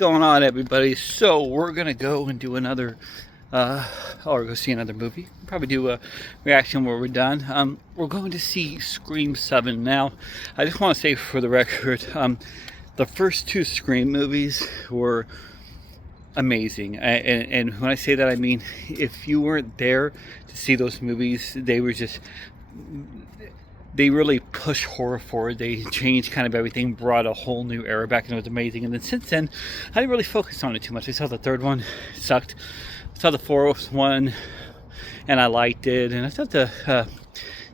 going on, everybody? So we're gonna go and do another or go see another movie. Probably do a reaction where we're done. We're going to see Scream 7. Now I just want to say for the record, the first two Scream movies were amazing, and when I say that, I mean if you weren't there to see those movies, they really pushed horror forward. They changed kind of everything, brought a whole new era back, and it was amazing. And then since then, I didn't really focus on it too much. I saw the third one, it sucked. I saw the fourth one, and I liked it. And I thought the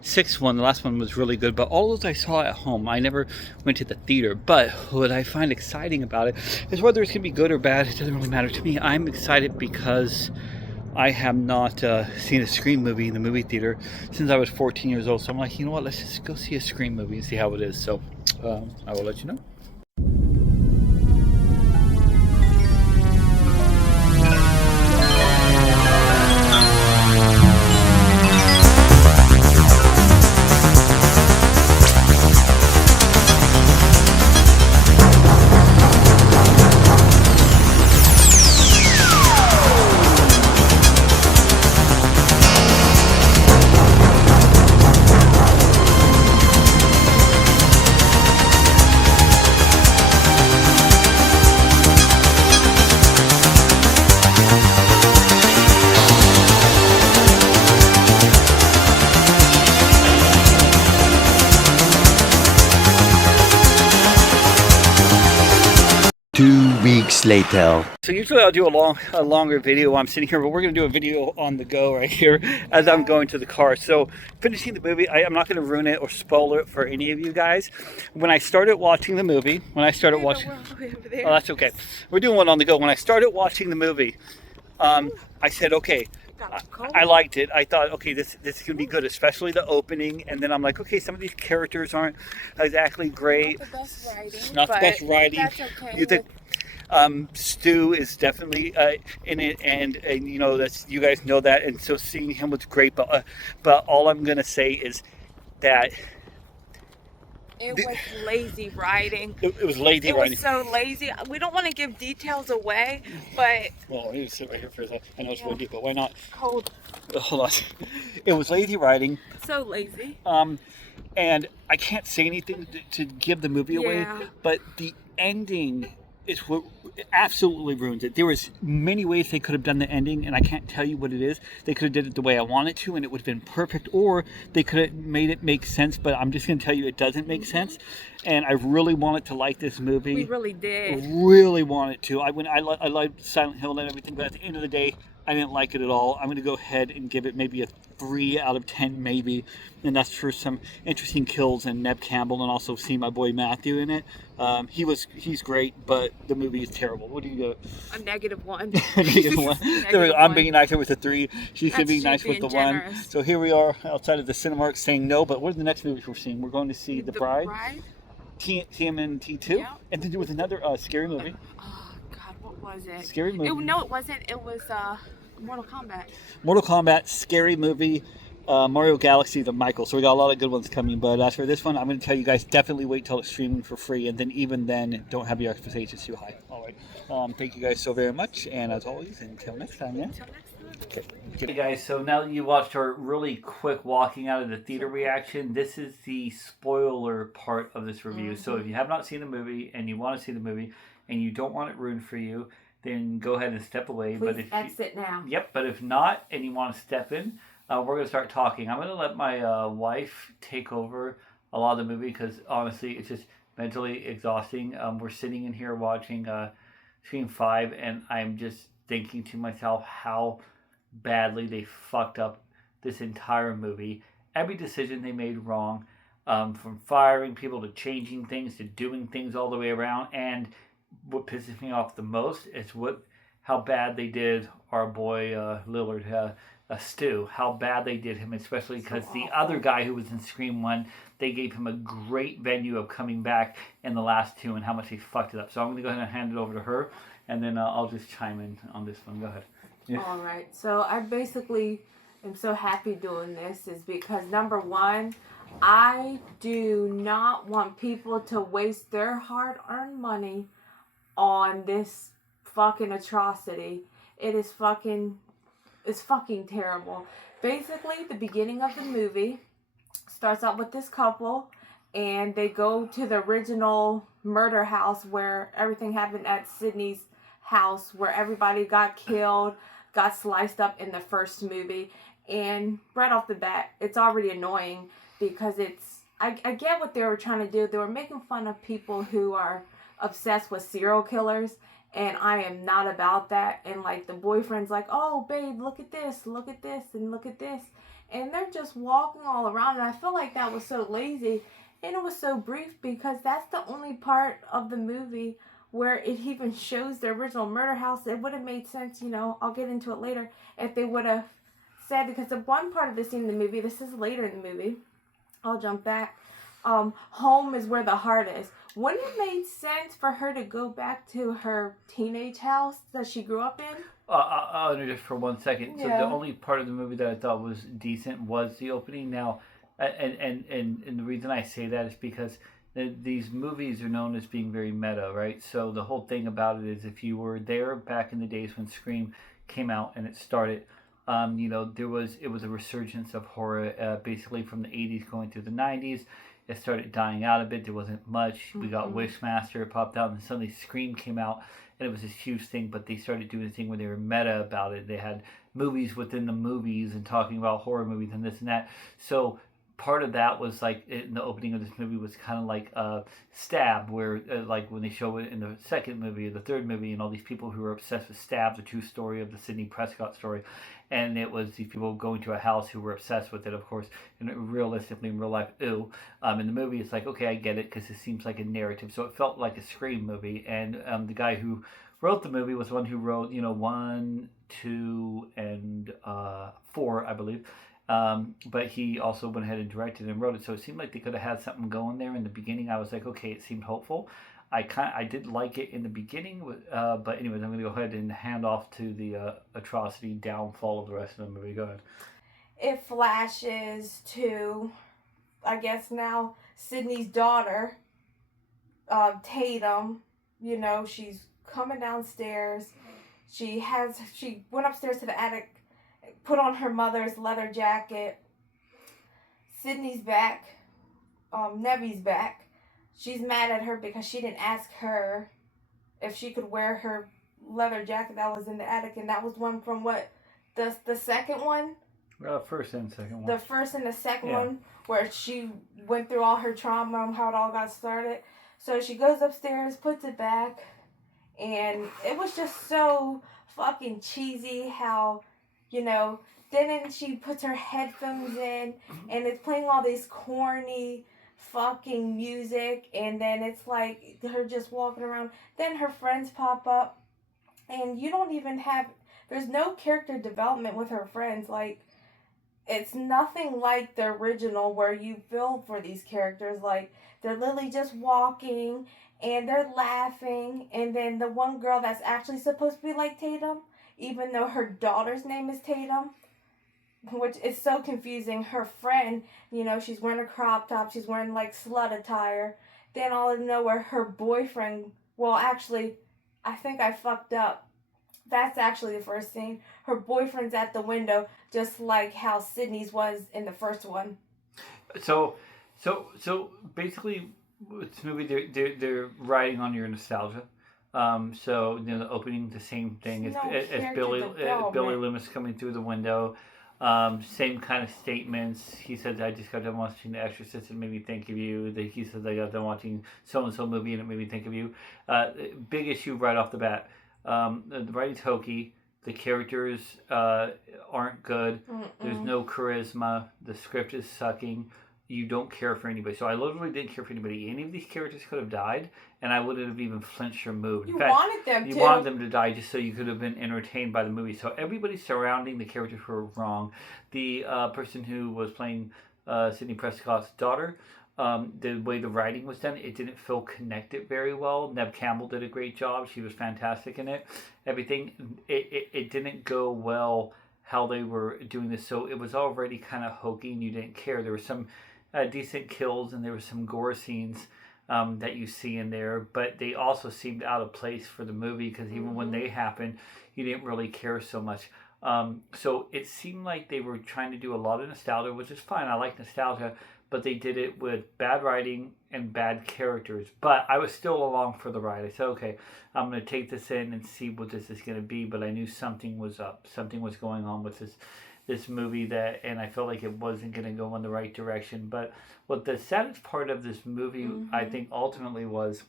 sixth one, the last one, was really good. But all those I saw at home. I never went to the theater. But what I find exciting about it is whether it's going to be good or bad, it doesn't really matter to me. I'm excited because I have not seen a Scream movie in the movie theater since I was 14 years old. So I'm like, you know what, let's just go see a Scream movie and see how it is. So I will let you know. Weeks later. So usually I'll do a longer video while I'm sitting here, but we're going to do a video on the go right here as I'm going to the car. So finishing the movie, I'm not going to ruin it or spoil it for any of you guys. When I started watching the movie, oh, that's okay. We're doing one on the go. When I started watching the movie, I said, okay, I liked it. I thought, okay, this is gonna be good, especially the opening. And then I'm like, okay, some of these characters aren't exactly great. Not the best writing. That's okay. You think Stu is definitely in it, and you know you guys know that, and so seeing him was great. But all I'm gonna say is that it was lazy writing. It was lazy writing. It was so lazy. We don't want to give details away, but... Well, let me sit right here for a second. I know it's windy, but why not? Cold. Hold on. It was lazy writing. So lazy. And I can't say anything to give the movie away, but the ending is what absolutely ruins it. There was many ways they could have done the ending, and I can't tell you what it is. They could have did it the way I wanted to, and it would have been perfect, or they could have made it make sense, but I'm just going to tell you it doesn't make sense. And I really wanted to like this movie. We really did. Really wanted to. I liked Silent Hill and everything, but at the end of the day, I didn't like it at all. I'm going to go ahead and give it maybe a 3 out of 10, maybe. And that's for some interesting kills and Neve Campbell, and also seeing my boy Matthew in it. He's great, but the movie is terrible. What do you go? A -1. -1. I'm being nicer with the 3. She's going to be nice with the generous. 1. So here we are outside of the Cinemark saying no, but what are the next movies we're seeing? We're going to see The Bride? TMNT 2, yeah. And then there was another scary movie. Oh God, what was it? Scary movie. No, it wasn't. It was Mortal Kombat. Mortal Kombat, scary movie. Mario Galaxy, the Michael. So we got a lot of good ones coming. But as for this one, I'm going to tell you guys, definitely wait till it's streaming for free, and then even then, don't have your expectations too high. All right. Thank you guys so very much, and as always, until next time. Yeah. Until next time. Okay, guys, so now that you watched our really quick walking out of the theater reaction, this is the spoiler part of this review. Mm-hmm. So if you have not seen the movie and you want to see the movie and you don't want it ruined for you, then go ahead and step away. Please exit now. Yep, but if not and you want to step in, we're going to start talking. I'm going to let my wife take over a lot of the movie because honestly it's just mentally exhausting. We're sitting in here watching Scream 5 and I'm just thinking to myself how badly they fucked up this entire movie. Every decision they made wrong, from firing people to changing things to doing things all the way around. And what pisses me off the most is how bad they did our boy Lillard, Stu. How bad they did him, especially because the other guy who was in Scream 1, they gave him a great venue of coming back in the last 2, and how much he fucked it up. So I'm going to go ahead and hand it over to her, and then I'll just chime in on this one. Go ahead. Yeah. All right. So I basically am so happy doing this is because number one, I do not want people to waste their hard-earned money on this fucking atrocity. It's fucking terrible. Basically, the beginning of the movie starts out with this couple, and they go to the original murder house where everything happened at Sydney's house, where everybody got killed, got sliced up in the first movie. And right off the bat, it's already annoying because I get what they were trying to do. They were making fun of people who are obsessed with serial killers, and I am not about that. And like the boyfriend's like, oh babe, look at this, and look at this, and they're just walking all around, and I feel like that was so lazy, and it was so brief, because that's the only part of the movie where it even shows the original murder house. It would have made sense, I'll get into it later, if they would have said, because the one part of the scene in the movie, this is later in the movie, I'll jump back, home is where the heart is. Wouldn't it make sense for her to go back to her teenage house that she grew up in? I'll interject for 1 second. So Yeah. the only part of the movie that I thought was decent was the opening. Now, and the reason I say that is because these movies are known as being very meta, right? So the whole thing about it is, if you were there back in the days when Scream came out and it started, it was a resurgence of horror, basically from the 80s going through the 90s. It started dying out a bit. There wasn't much. We got Wishmaster, it popped out, and suddenly Scream came out, and it was this huge thing. But they started doing a thing where they were meta about it. They had movies within the movies and talking about horror movies and this and that. So part of that was like in the opening of this movie was kind of like Stab, where like when they show it in the second movie or the third movie, and all these people who were obsessed with Stab, the true story of the Sidney Prescott story, and it was these people going to a house who were obsessed with it, of course, and realistically in real life, in the movie it's like, okay, I get it, because it seems like a narrative, so it felt like a Scream movie. And the guy who wrote the movie was the one who wrote 1, 2, and 4, I believe. But he also went ahead and directed and wrote it, so it seemed like they could have had something going there in the beginning. I was like, okay, it seemed hopeful. I did like it in the beginning, but anyways, I'm going to go ahead and hand off to the atrocity downfall of the rest of the movie. Go ahead. It flashes to, I guess now, Sydney's daughter, Tatum. She's coming downstairs. She went upstairs to the attic, put on her mother's leather jacket. Sydney's back. Nevi's back. She's mad at her because she didn't ask her if she could wear her leather jacket that was in the attic, and that was one from what? The second one? First and second one. The first and the second one, where she went through all her trauma and how it all got started. So she goes upstairs, puts it back, and it was just so fucking cheesy how, then she puts her headphones in, and it's playing all this corny fucking music, and then it's like her just walking around. Then her friends pop up, and there's no character development with her friends. Like, it's nothing like the original where you feel for these characters. Like, they're literally just walking, and they're laughing, and then the one girl that's actually supposed to be like Tatum, even though her daughter's name is Tatum, which is so confusing. Her friend, she's wearing a crop top, she's wearing like slut attire. Then all of nowhere, her boyfriend, well, actually, I think I fucked up. That's actually the first scene. Her boyfriend's at the window, just like how Sydney's was in the first one. So basically, this movie, they're riding on your nostalgia. So the opening, the same thing as Billy Loomis coming through the window. Same kind of statements. He said, I just got done watching The Exorcist and it made me think of you. He says, I got done watching so-and-so movie and it made me think of you. Big issue right off the bat. The writing's hokey. The characters aren't good. There's no charisma. The script is sucking. You don't care for anybody. So I literally didn't care for anybody. Any of these characters could have died, and I wouldn't have even flinched or moved. You wanted them to. You wanted them to die just so you could have been entertained by the movie. So everybody surrounding the characters were wrong. The person who was playing Sidney Prescott's daughter, the way the writing was done, it didn't feel connected very well. Neve Campbell did a great job. She was fantastic in it. Everything, it didn't go well how they were doing this. So it was already kind of hokey and you didn't care. There were some decent kills and there were some gore scenes. that you see in there, but they also seemed out of place for the movie because even when they happened, you didn't really care so much. So it seemed like they were trying to do a lot of nostalgia, which is fine. I like nostalgia, but they did it with bad writing and bad characters. But I was still along for the ride. I said, okay, I'm going to take this in and see what this is going to be. But I knew something was up. Something was going on with this movie and I felt like it wasn't going to go in the right direction. But what the saddest part of this movie, I think, ultimately was,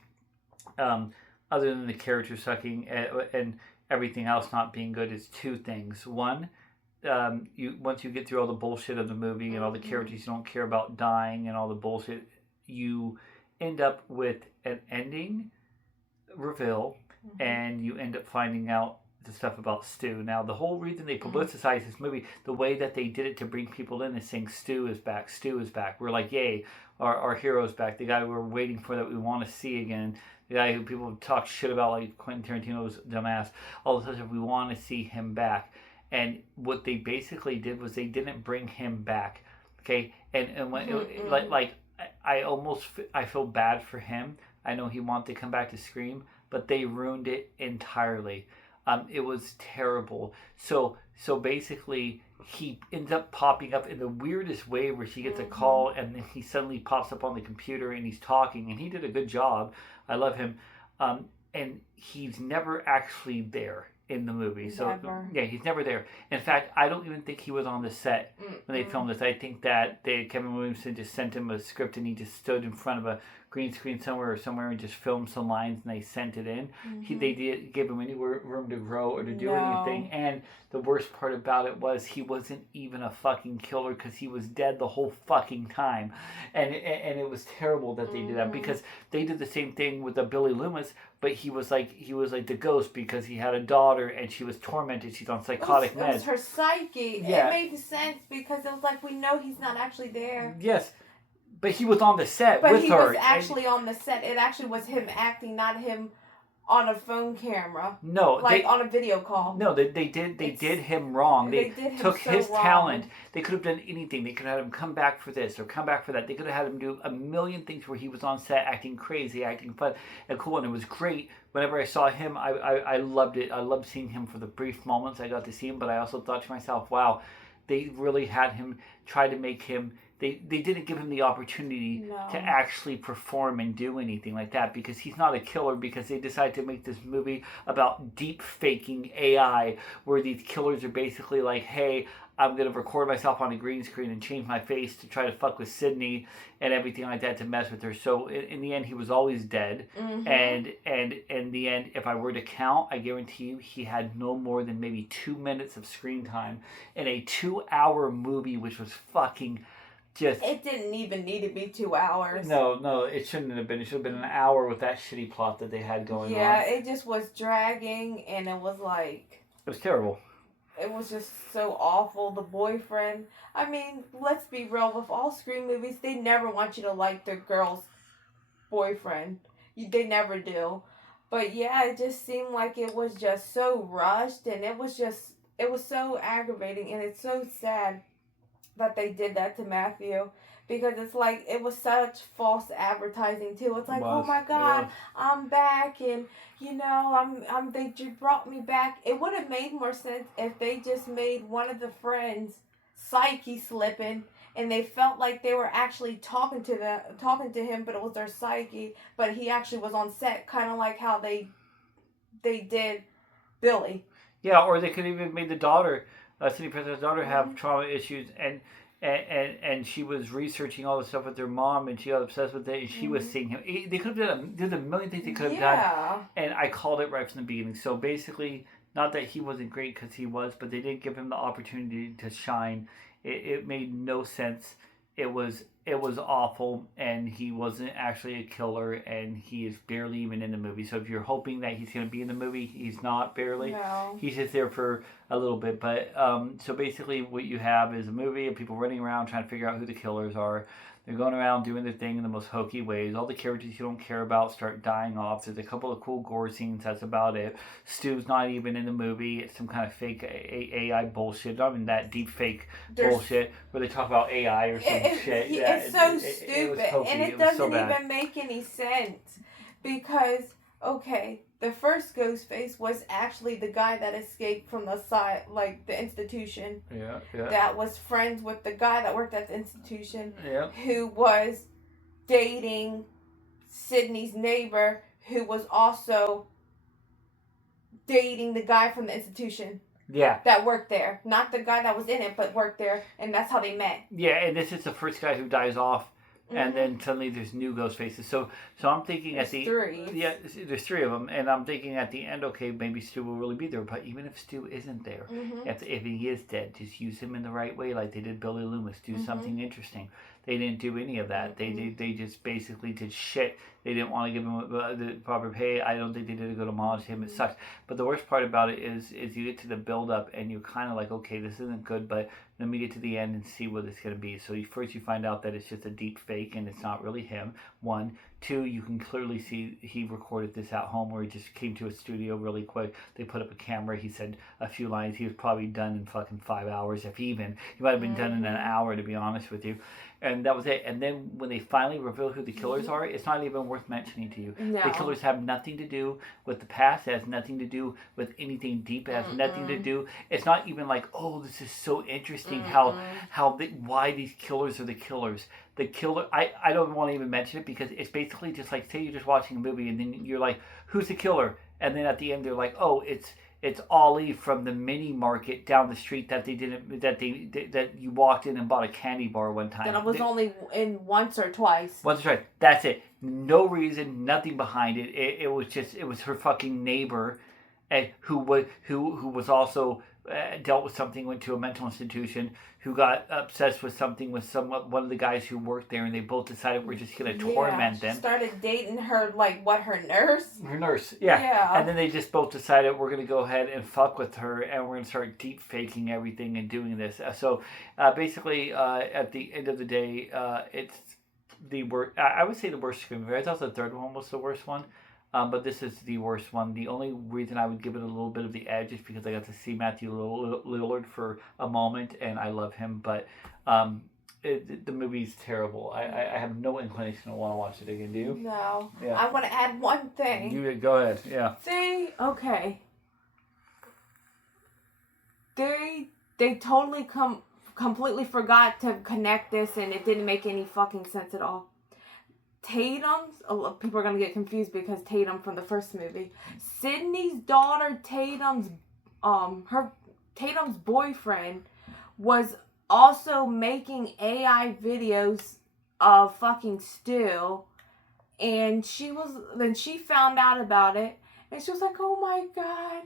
other than the character sucking and everything else not being good, is two things. One, once you get through all the bullshit of the movie and all the characters you don't care about dying and all the bullshit, you end up with an ending reveal, and you end up finding out the stuff about Stu. Now, the whole reason they publicized this movie, the way that they did it to bring people in, is saying Stu is back, Stu is back. We're like, yay, our hero's back. The guy we're waiting for that we want to see again. The guy who people talk shit about, like Quentin Tarantino's dumbass. All of a sudden, we want to see him back. And what they basically did was they didn't bring him back. Okay, and when I feel bad for him. I know he wanted to come back to Scream, but they ruined it entirely. It was terrible. So basically, he ends up popping up in the weirdest way, where she gets a call and then he suddenly pops up on the computer and he's talking, and he did a good job. I love him. And he's never actually there in the movie. So Never. yeah, he's never there. In fact, I don't even think he was on the set when they filmed this. I think that Kevin Williamson just sent him a script and he just stood in front of a green screen somewhere and just filmed some lines and they sent it in. They didn't give him any room to grow or to do anything. And the worst part about it was he wasn't even a fucking killer, because he was dead the whole fucking time. And it was terrible that they did that, because they did the same thing with the Billy Loomis, but he was like the ghost because he had a daughter and she was tormented. She's on psychotic meds. It was her psyche. Yeah. It made sense because it was like, we know he's not actually there. Yes. But he was on the set but with her. But he was actually on the set. It actually was him acting, not him on a phone camera. No, on a video call. No, they did him wrong. They did him took so his wrong. talent. They could have done anything. They could have had him come back for this or come back for that. They could have had him do a million things where he was on set acting crazy, acting fun and cool, and it was great. Whenever I saw him, I loved it. I loved seeing him for the brief moments I got to see him, but I also thought to myself, wow, they really had him try to make him... They didn't give him the opportunity to actually perform and do anything like that, because he's not a killer, because they decided to make this movie about deep faking AI, where these killers are basically like, hey, I'm going to record myself on a green screen and change my face to try to fuck with Sydney and everything like that to mess with her. So in the end, he was always dead. And in the end, if I were to count, I guarantee you he had no more than maybe 2 minutes of screen time in a 2-hour movie, which was fucking... It didn't even need to be 2 hours. No, it shouldn't have been. It should have been an hour with that shitty plot that they had going on. Yeah, it just was dragging, and it was like... It was terrible. It was just so awful. The boyfriend... I mean, let's be real. With all Scream movies, they never want you to like the girl's boyfriend. They never do. But yeah, it just seemed like it was just so rushed, and it was so aggravating, and it's so sad that they did that to Matthew, because it's like, it was such false advertising too. It's like, oh my God, I'm back, and they just brought me back. It would have made more sense if they just made one of the friends psyche slipping, and they felt like they were actually talking to him, but it was their psyche, but he actually was on set, kind of like how they did Billy. Yeah, or they could even made the daughter, City Princess' daughter, have trauma issues, and she was researching all the stuff with her mom, and she got obsessed with it, and she was seeing him. They could have done there's a million things they could have done, and I called it right from the beginning. So basically, not that he wasn't great, because he was, but they didn't give him the opportunity to shine. It made no sense. It was awful, and he wasn't actually a killer, and he is barely even in the movie. So if you're hoping that he's going to be in the movie, he's not, barely. No. He's just there for a little bit. But so basically what you have is a movie of people running around trying to figure out who the killers are. They're going around doing their thing in the most hokey ways. All the characters you don't care about start dying off. There's a couple of cool gore scenes. That's about it. Stu's not even in the movie. It's some kind of fake AI bullshit. I mean, that deep fake bullshit where they talk about AI or some shit. If It's so it stupid, was hokey. and it was so doesn't bad. even make any sense because okay, the first Ghostface was actually the guy that escaped from the side, like the institution. Yeah, yeah. That was friends with the guy that worked at the institution. Yeah. Who was dating Sydney's neighbor, who was also dating the guy from the institution. Yeah. That worked there. Not the guy that was in it, but worked there, and that's how they met. Yeah, and this is the first guy who dies off, and then suddenly there's new ghost faces. So I'm thinking there's at the three. Yeah, there's three of them, and I'm thinking at the end, okay, maybe Stu will really be there. But even if Stu isn't there, if he is dead, just use him in the right way, like they did Billy Loomis. Do something interesting. They didn't do any of that. They just basically did shit. They didn't want to give him the proper pay. I don't think they did a good homage to him. It sucks. But the worst part about it is you get to the build up and you're kind of like, okay, this isn't good, but let me get to the end and see what it's going to be. So first you find out that it's just a deep fake and it's not really him. 1. 2, you can clearly see he recorded this at home where he just came to a studio really quick. They put up a camera. He said a few lines. He was probably done in fucking 5 hours, if even. He might have been done in an hour, to be honest with you. And that was it. And then when they finally reveal who the killers are, it's not even worth mentioning to you. No. The killers have nothing to do with the past. It has nothing to do with anything deep. It has nothing to do. It's not even like, oh, this is so interesting why these killers are the killers. The killer, I don't want to even mention it because it's basically just like, say you're just watching a movie and then you're like, who's the killer? And then at the end they're like, oh, it's Ollie from the mini market down the street that you walked in and bought a candy bar one time. That I was only in once or twice. Once or twice. That's it. No reason, nothing behind it. It was her fucking neighbor, who was also dealt with something, went to a mental institution, who got obsessed with something with one of the guys who worked there, and they both decided we're just gonna torment them. Started dating her, her nurse. Her nurse, yeah. And then they just both decided we're gonna go ahead and fuck with her, and we're gonna start deep faking everything and doing this. So basically, at the end of the day, it's the worst. I would say the worst screen movie. I thought the third one was the worst one. But this is the worst one. The only reason I would give it a little bit of the edge is because I got to see Matthew Lillard for a moment, and I love him. But the movie's terrible. I have no inclination to want to watch it again. Do you? No. Yeah. I want to add one thing. You go ahead. Yeah. See? Okay. They totally completely forgot to connect this, and it didn't make any fucking sense at all. Tatum's, people are going to get confused because Tatum from the first movie. Sydney's daughter, Tatum's boyfriend was also making AI videos of fucking Stu. And then she found out about it. And she was like, oh my God,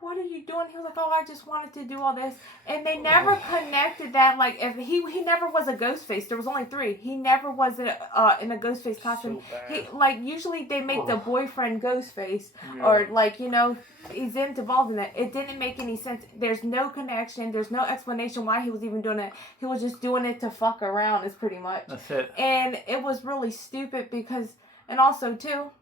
what are you doing? He was like, oh, I just wanted to do all this. And they never connected that. Like, if he never was a Ghostface. There was only 3. He never was in a Ghostface costume. So Usually they make the boyfriend Ghostface. Yeah. Or, he's involved in it. It didn't make any sense. There's no connection. There's no explanation why he was even doing it. He was just doing it to fuck around, is pretty much. That's it. And it was really stupid because, and also, too,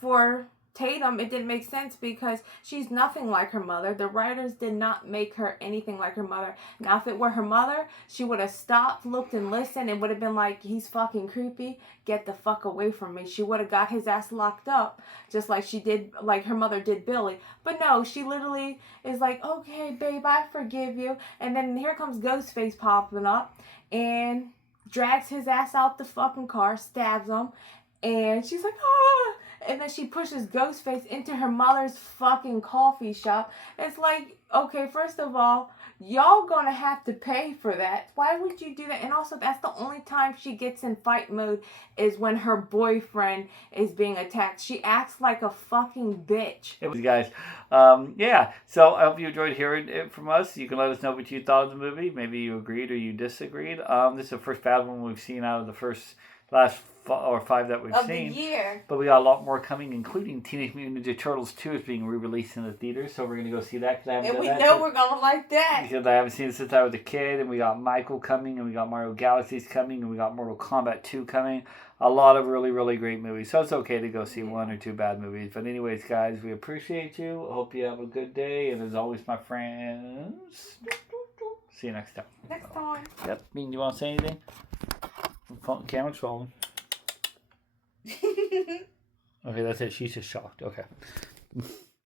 for Tatum, it didn't make sense because she's nothing like her mother. The writers did not make her anything like her mother. Now, if it were her mother, she would have stopped, looked, and listened, and would have been like, he's fucking creepy. Get the fuck away from me. She would have got his ass locked up, just like she did, like her mother did Billy. But no, she literally is like, okay, babe, I forgive you. And then here comes Ghostface popping up and drags his ass out the fucking car, stabs him, and she's like, ah! And then she pushes Ghostface into her mother's fucking coffee shop. It's like, okay, first of all, y'all gonna have to pay for that. Why would you do that? And also, that's the only time she gets in fight mode is when her boyfriend is being attacked. She acts like a fucking bitch. It was, guys. Yeah, so I hope you enjoyed hearing it from us. You can let us know what you thought of the movie. Maybe you agreed or you disagreed. This is the first bad one we've seen out of the last 5 that we've seen. Of the year. But we got a lot more coming, including Teenage Mutant Ninja Turtles 2 is being re-released in the theaters, so we're going to go see that. And we know we're going to like that. Because I haven't seen it since I was a kid, and we got Michael coming, and we got Mario Galaxies coming, and we got Mortal Kombat 2 coming. A lot of really, really great movies. So it's okay to go see 1 or 2 bad movies. But anyways, guys, we appreciate you. Hope you have a good day. And as always, my friends, see you next time. Next time. Yep. Do you want to say anything? Camera's falling. Okay, that's it. She's just shocked. Okay.